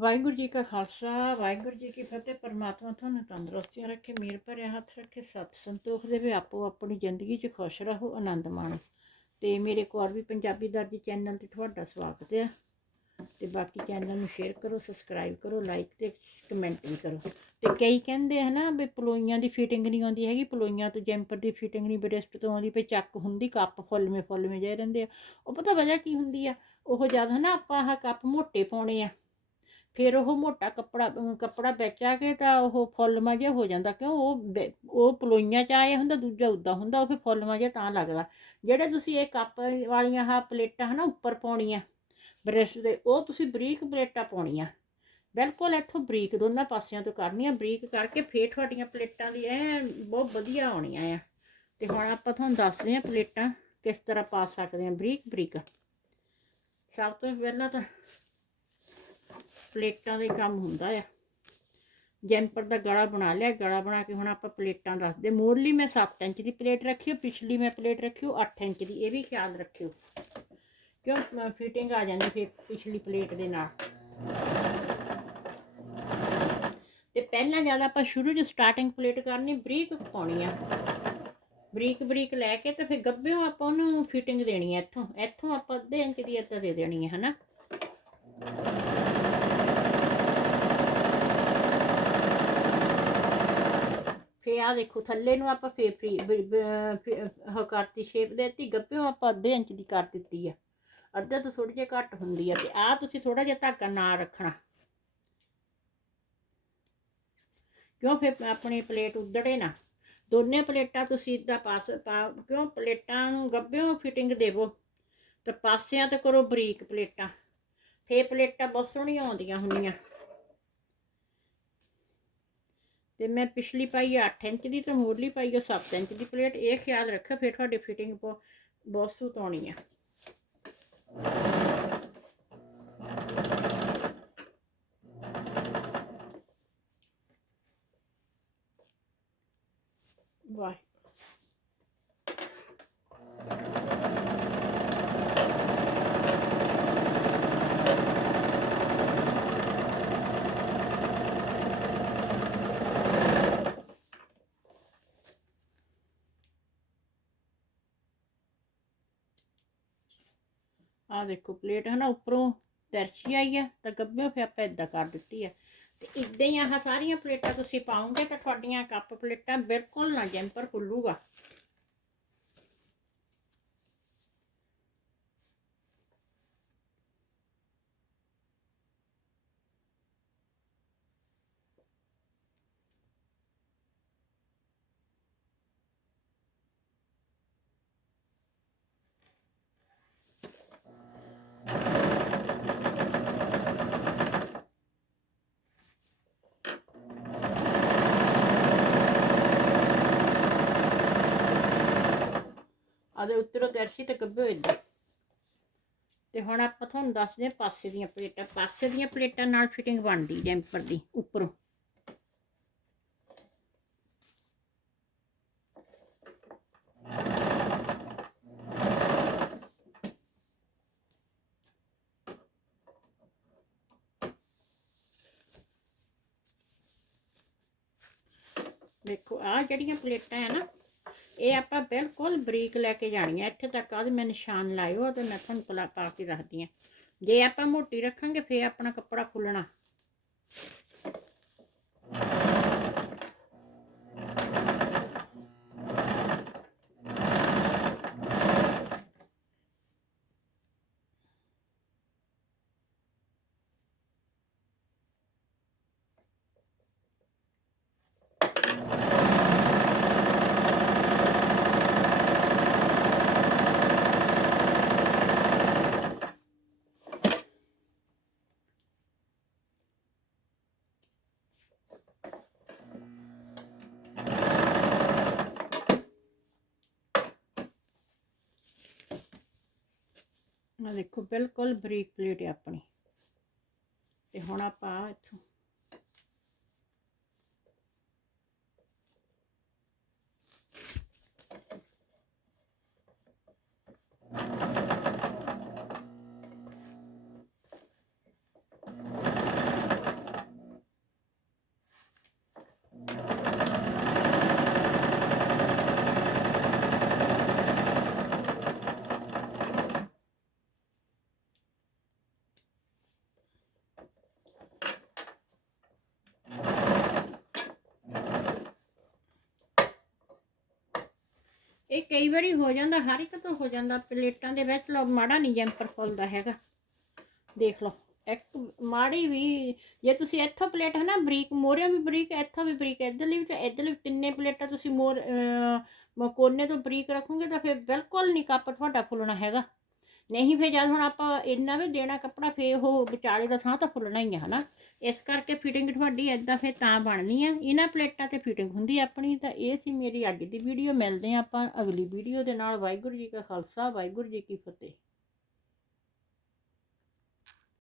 ਵਾਹਿਗੁਰੂ ਜੀ ਕਾ ਖਾਲਸਾ, ਵਾਹਿਗੁਰੂ ਜੀ ਕੀ ਫਤਿਹ। ਪਰਮਾਤਮਾ ਤੁਹਾਨੂੰ ਤੰਦਰੁਸਤੀਆਂ ਰੱਖੇ ਮੇਰ ਭਰਿਆ ਹੱਥ ਰੱਖੇ, ਸਤ ਸੰਤੋਖ ਦੇਵੇ, ਆਪੋ ਆਪਣੀ ਜ਼ਿੰਦਗੀ 'ਚ ਖੁਸ਼ ਰਹੋ, ਆਨੰਦ ਮਾਣੋ। ਤੇ ਮੇਰੇ ਕੋਲ ਵੀ ਪੰਜਾਬੀ ਦਰਜੀ ਚੈਨਲ ਤੇ ਤੁਹਾਡਾ ਸਵਾਗਤ ਹੈ। ਤੇ ਬਾਕੀ ਚੈਨਲ ਨੂੰ ਸ਼ੇਅਰ ਕਰੋ, ਸਬਸਕ੍ਰਾਈਬ ਕਰੋ, ਲਾਈਕ ਤੇ ਕਮੈਂਟ ਵੀ ਕਰੋ। ਤੇ ਕਈ ਕਹਿੰਦੇ ਹਨਾ ਵੀ ਪਲੋਈਆਂ ਦੀ ਫਿਟਿੰਗ ਨਹੀਂ ਆਉਂਦੀ ਹੈਗੀ, ਪਲੋਈਆਂ ਤੋਂ ਜੈਂਪਰ ਦੀ ਫਿਟਿੰਗ ਨਹੀਂ ਬ੍ਰੈਸਟ ਤੋਂ ਆਉਂਦੀ ਪਈ ਚੱਕ ਹੁੰਦੀ, ਕੱਪ ਫੁੱਲਵੇਂ ਫੁੱਲਵੇਂ ਜਿਹੇ ਰਹਿੰਦੇ ਆ। ਉਹ ਪਤਾ ਵਜ੍ਹਾ ਕੀ ਹੁੰਦੀ ਆ? ਉਹ ਜਦ ਹਨਾ ਆਪਾਂ ਆਹ ਕੱਪ ਮੋਟੇ ਪਾਉਣੇ ਆ। ਫਿਰ ਉਹ ਮੋਟਾ ਕੱਪੜਾ ਕੱਪੜਾ ਬੈਚਾ ਕੇ ਤਾਂ ਉਹ ਫੁੱਲਮਾ ਜਿਹਾ ਹੋ ਜਾਂਦਾ, ਕਿਉਂ ਉਹ ਬੈ- ਉਹ ਪਲੋਈਆਂ ਚ ਆਏ ਹੁੰਦਾ, ਦੂਜਾ ਉਦਾਂ ਹੁੰਦਾ, ਉਹ ਫਿਰ ਫੁੱਲਮਾ ਜਿਹਾ ਤਾਂ ਲੱਗਦਾ। ਜਿਹੜੇ ਤੁਸੀਂ ਇਹ ਕੱਪ ਵਾਲੀਆਂ ਆਹ ਪਲੇਟਾਂ ਹਨਾ ਉੱਪਰ ਪਾਉਣੀਆਂ, ਬ੍ਰਸ਼ ਦੇ, ਉਹ ਤੁਸੀਂ ਬਰੀਕ ਪਲੇਟਾਂ ਪਾਉਣੀਆਂ। ਬਿਲਕੁਲ ਇੱਥੋਂ ਬਰੀਕ ਦੋਨਾਂ ਪਾਸਿਆਂ ਤੋਂ ਕਰਨੀਆਂ, ਬਰੀਕ ਕਰਕੇ ਫੇਰ ਤੁਹਾਡੀਆਂ ਪਲੇਟਾਂ ਦੀ ਐ ਬਹੁਤ ਵਧੀਆ ਆਉਣੀਆਂ ਆ। ਤੇ ਹੁਣ ਆਪਾਂ ਤੁਹਾਨੂੰ ਦੱਸਦੇ ਹਾਂ ਪਲੇਟਾਂ ਕਿਸ ਤਰ੍ਹਾਂ ਪਾ ਸਕਦੇ ਹਾਂ ਬਰੀਕ ਬਰੀਕ ਸਭ ਤੋਂ ਪਹਿਲਾਂ ਤਾਂ ਪਲੇਟਾਂ ਦਾ ਕੰਮ ਹੁੰਦਾ ਆ। ਜੈਂਪਰ ਦਾ ਗਲਾ ਬਣਾ ਲਿਆ, ਗਲਾ ਬਣਾ ਕੇ ਹੁਣ ਆਪਾਂ ਪਲੇਟਾਂ ਦੱਸਦੇ। ਮੋੜਲੀ ਮੈਂ 7 ਇੰਚ ਦੀ ਪਲੇਟ ਰੱਖਿਓ ਪਿਛਲੀ ਮੈਂ ਪਲੇਟ ਰੱਖਿਓ ਹੋ 8 ਇੰਚ ਦੀ, ਇਹ ਵੀ ਖਿਆਲ ਰੱਖਿਓ। ਕਿਉਂ? ਫਿਟਿੰਗ ਆ ਜਾਂਦੀ ਫਿਰ ਪਿਛਲੀ ਪਲੇਟ ਦੇ ਨਾਲ। ਤੇ ਪਹਿਲਾਂ ਜਦ ਆਪਾਂ ਸ਼ੁਰੂ ਚ ਸਟਾਰਟਿੰਗ ਪਲੇਟ ਕਰਨੀ, ਬਰੀਕ ਪਾਉਣੀ ਆ। ਬਰੀਕ ਬਰੀਕ ਲੈ ਕੇ ਤੇ ਫਿਰ ਗੱਬਿਓ ਆਪਾਂ ਉਹਨੂੰ ਫਿਟਿੰਗ ਦੇਣੀ ਹੈ ਇੱਥੋਂ। ਇੱਥੋਂ ਆਪਾਂ ਅੱਧੇ ਇੰਚ ਦੀ ਇੱਦਾਂ ਦੇ ਦੇਣੀ ਹੈ ਹਨਾ ਫੇ ਆ ਦੇਖੋ, ਥੱਲੇ ਨੂੰ ਆਪਾਂ ਫੇਫਰੀ ਕਰਤੀ ਸ਼ੇਪ ਦੇਤੀ, ਗੱਪਿਓ ਆਪਾਂ ਅੱਧੇ ਇੰਚ ਦੀ ਕਰ ਦਿੱਤੀ ਆ। ਅੱਧੇ ਤੋਂ ਥੋੜੀ ਜਿਹੀ ਘੱਟ ਹੁੰਦੀ ਆ, ਤੇ ਆ ਤੁਸੀਂ ਥੋੜਾ ਜਿਹਾ ਧਾਗਾ ਨਾ ਰੱਖਣਾ। ਕਿਉਂ ਫੇ ਆਪਣੀ ਪਲੇਟ ਉਧੜੇ ਨਾ? ਦੋਨੇ ਪਲੇਟਾਂ ਤੁਸੀਂ ਇਦਾਂ ਪਾਸ, ਪਾ, ਕਿਉਂ ਪਲੇਟਾਂ ਨੂੰ ਗੱਬਿਓ ਫਿਟਿੰਗ ਦੇਵੋ? ਤੇ ਪਾਸਿਆਂ ਤੇ ਕਰੋ ਬਰੀਕ ਪਲੇਟਾਂ। ਫੇ ਪਲੇਟਾਂ ਬਹੁਤ ਸੋਹਣੀਆਂ ਆਉਂਦੀਆਂ ਹੁੰਦੀਆਂ। ਤੇ ਮੈਂ ਪਿਛਲੀ ਪਾਈ ਆ 8 ਇੰਚ ਦੀ ਤੇ ਮੋੜਲੀ ਪਾਈ ਆ 7 ਇੰਚ ਦੀ ਪਲੇਟ। ਇਹ ਖਿਆਲ ਰੱਖਿਓ, ਫਿਰ ਤੁਹਾਡੀ ਫਿਟਿੰਗ ਬਹੁਤ ਸੂਤ ਆਉਣੀ ਆ। ਆ ਦੇਖੋ ਪਲੇਟ ਹੈ ਨਾ ਉੱਪਰੋਂ ਤਿਰਛੀ ਆਈ ਆ, ਤਾਂ ਗੱਭਿਓ ਫਿਰ ਆਪਾਂ ਇਦਾਂ ਕਰ ਦਿੱਤੀ ਆ। ਤੇ ਇਦਾਂ ਹੀ ਆਹ ਸਾਰੀਆਂ ਪਲੇਟਾਂ ਤੁਸੀਂ ਪਾਉਂਗੇ ਤਾਂ ਤੁਹਾਡੀਆਂ ਕੱਪ ਪਲੇਟਾਂ ਬਿਲਕੁਲ ਨਾ ਜੈਂਪਰ ਖੁੱਲੂਗਾ। ਆਦੇ ਉੱਤਰੋਂ ਤਿਰਛੀ ਤੇ ਗੱਬਿਓ ਇਦਾਂ ਤੇ ਹੁਣ ਆਪਾਂ ਤੁਹਾਨੂੰ ਦੱਸਦੇ ਹਾਂ ਪਾਸੇ ਦੀਆਂ ਪਲੇਟਾਂ। ਪਾਸੇ ਦੀਆਂ ਪਲੇਟਾਂ ਨਾਲ ਫਿਟਿੰਗ ਬਣਦੀ ਜੈਂਪਰ ਦੀ, ਉੱਪਰੋਂ। ਦੇਖੋ ਆ ਜਿਹੜੀਆਂ ਪਲੇਟਾਂ ਹੈ ਨਾ ਇਹ ਆਪਾਂ ਬਿਲਕੁਲ ਬਰੀਕ ਲੈ ਕੇ ਜਾਣੀਆਂ ਇੱਥੇ ਤੱਕ ਆਦ ਮੈਂ ਨਿਸ਼ਾਨ ਲਾਇਓ ਤੇ ਮੈਂ ਤੁਹਾਨੂੰ ਪਲਾ ਪਾ ਕੇ ਦੱਸਦੀ ਆ। ਜੇ ਆਪਾਂ ਮੋਟੀ ਰੱਖਾਂਗੇ, ਫੇਰ ਆਪਣਾ ਕੱਪੜਾ ਖੁੱਲਣਾ। ਆ ਦੇਖੋ ਬਿਲਕੁਲ ਬਰੀਕ ਪਲੇਟ ਹੈ ਆਪਣੀ। ਤੇ ਹੁਣ ਆਪਾਂ ਇੱਥੋਂ ਇਹ ਕਈ ਵਾਰੀ ਹੋ ਜਾਂਦਾ, ਹਰ ਇੱਕ ਤੋਂ ਹੋ ਜਾਂਦਾ, ਪਲੇਟਾਂ ਦੇ ਵਿੱਚ ਲਓ, ਮਾੜਾ ਨਹੀਂ ਜੈਂਪਰ ਫੁੱਲਦਾ ਹੈਗਾ। ਦੇਖ ਲਓ, ਇੱਕ ਮਾੜੀ ਵੀ, ਜੇ ਤੁਸੀਂ ਇੱਥੋਂ ਪਲੇਟ ਹੈ ਨਾ ਬਰੀਕ, ਮੋਰਿਆਂ ਵੀ ਬਰੀਕ, ਇੱਥੋਂ ਵੀ ਬਰੀਕ, ਇੱਧਰਲੀ ਵੀ ਤੇ ਇੱਧਰਲੀ ਤਿੰਨੇ ਪਲੇਟਾਂ ਤੁਸੀਂ ਮੋਰ ਕੋਨੇ ਤੋਂ ਬਰੀਕ ਰੱਖੋਗੇ ਤਾਂ ਫਿਰ ਬਿਲਕੁਲ ਨਹੀਂ ਕੱਪ ਤੁਹਾਡਾ ਫੁੱਲਣਾ ਹੈਗਾ। ਨਹੀਂ ਫਿਰ ਜਦ ਹੁਣ ਆਪਾਂ ਇੰਨਾ ਵੀ ਦੇਣਾ ਕੱਪੜਾ ਫੇ ਉਹ ਵਿਚਾਲੇ ਦਾ ਥਾਂ ਤਾਂ ਫੁੱਲਣਾ ਹੀ ਆ ਹਨਾ। ਇਸ ਕਰਕੇ ਫਿਟਿੰਗ ਤੁਹਾਡੀ ਐਦਾਂ ਫਿਰ ਤਾਂ ਬਣਨੀ ਆ। ਇਹਨਾਂ ਪਲੇਟਾਂ ਤੇ ਫਿਟਿੰਗ ਹੁੰਦੀ ਆਪਣੀ, ਤਾਂ ਇਹ ਸੀ ਮੇਰੀ ਅੱਜ ਦੀ ਵੀਡੀਓ ਮਿਲਦੇ ਆ ਆਪਾਂ ਅਗਲੀ ਵੀਡੀਓ ਦੇ ਨਾਲ। ਵਾਹਿਗੁਰੂ ਜੀ ਕਾ ਖਾਲਸਾ, ਵਾਹਿਗੁਰੂ ਜੀ ਕੀ ਫਤਿਹ।